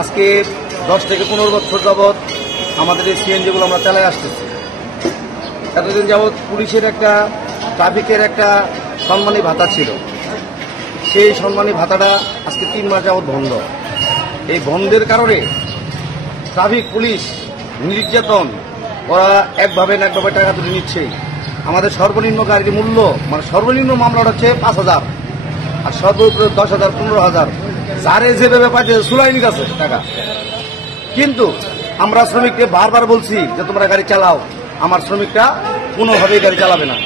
আজকে 10 থেকে 15 বছর যাবৎ আমাদের এই সিএনজিগুলো আমরা চালায় আসতেছি। এতদিন যাবৎ পুলিশের একটা ট্রাফিকের একটা সম্মানী ভাতা ছিল, সেই সম্মানী ভাতাটা আজকে 3 মাস যাবৎ বন্ধ। এই বন্ধের কারণে ট্রাফিক পুলিশ নির্যাতন, ওরা একভাবে না একভাবে টাকা তুলে নিচ্ছে। আমাদের সর্বনিম্ন গাড়ির মূল্য মানে সর্বনিম্ন মামলাটা হচ্ছে 5,000 আর সর্বোচ্চ 10,000 15,000 যারে যেভাবে পাচ্ছে সুলাইনি কাছে টাকা। কিন্তু আমরা শ্রমিককে বারবার বলছি যে তোমরা গাড়ি চালাও, আমার শ্রমিকরা কোনোভাবেই গাড়ি চালাবে না।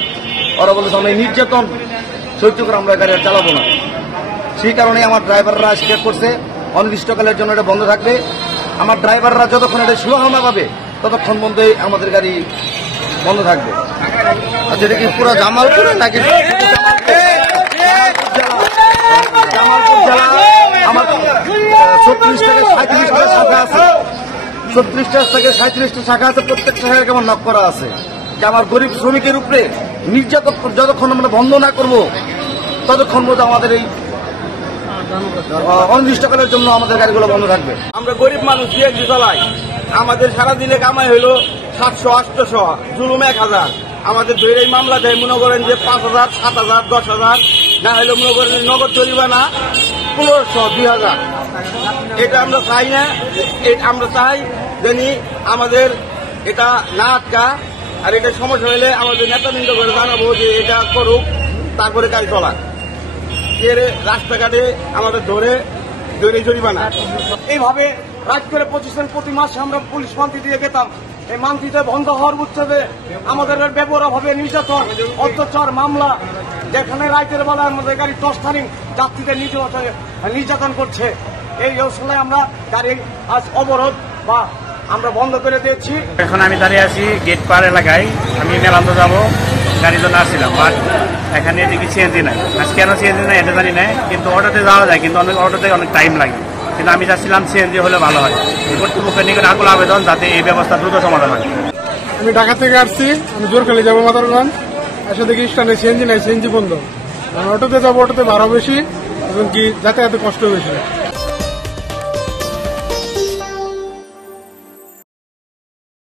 ওরা বলছে আমরা নির্যাতন সহ্য করে আমরা গাড়ি চালাবো না। সেই কারণে আমার ড্রাইভাররা স্বীকার করছে অনির্দিষ্টকালের জন্য এটা বন্ধ থাকবে। আমার ড্রাইভাররা যতক্ষণ এটা সুরাহা না পাবে ততক্ষণ বন্ধই আমাদের গাড়ি বন্ধ থাকবে। আচ্ছা, এটা কি পুরো জামালপুরে নাকি? জামালপুর জেলা আমার 36 থেকে 37টা শাখা আছে, 36টা থেকে 37টা শাখা আছে। প্রত্যেকটা শাখায় কেমন নক করা আছে যে আমার গরিব শ্রমিকের উপরে নির্যাতন যতক্ষণ আমরা বন্ধ না করবো ততক্ষণ মধ্যে আমাদের এই অনির্দিষ্টকালের জন্য আমাদের গাড়িগুলো বন্ধ থাকবে। আমরা গরিব মানুষ সিএনজি চালাই, আমাদের সারাদিনে কামাই হইল 700-800, জুলুম 1000। আমাদের ধরে এই মামলা দেয় মনে করেন যে 5,000, 7,000, 10,000, না হলে মনে করেন নগদ জরিমানা 1500, 2,000। এটা আমরা চাই না। আমরা চাই জানি আমাদের এটা না আটকা, আর এটা সমস্যা হলে আমাদের নেতৃবৃন্দ করে জানাবো যে এটা করুক, তারপরে গাড়ি চলা। এর রাস্তাঘাটে আমাদের ধরে জরিমানা। এইভাবে রাত করে 25 প্রতি মাসে আমরা পুলিশ মান্থলি দিয়ে গেতাম। এই মান্থলিতে বন্ধ হওয়ার উচ্ছেদে আমাদের ব্যবহারভাবে নির্যাতন, অত্যাচার মামলা, যেখানে রাতের বেলা আমাদের গাড়ি 10 স্থানীয় যাত্রীদের নির্যাতন করছে। এই অবস্থায় আমরা গাড়ি আজ অবরোধ বা আমরা বন্ধ করে দিয়েছি। এখন আমি দাঁড়িয়ে আছি গেট পার এলাকায়। আমি মেলান্দ যাবো, গাড়ির জন্য আসছিলাম, বাট এখানে দেখি সিএনজি নাই। আজ কেন সিএনজি নাই এটা জানি না, কিন্তু অটোতে যাওয়া যায়, কিন্তু অটোতে অনেক টাইম লাগে। কিন্তু আমি চাচ্ছিলাম সিএনজি হলে ভালো হয়। কর্তৃপক্ষের নিকট আকুল আবেদন যাতে এই ব্যবস্থা দ্রুত সমাধান হয়। আমি ঢাকা থেকে আসছি, আমি জোরখালি যাবো মাদারগঞ্জ। আসলে দেখি স্ট্যান্ডে সিএনজি নাই, সিএনজি বন্ধ। অটোতে যাবো, অটোতে ভাড়া বেশি এবং কি যাতায়াতে কষ্ট বেশি।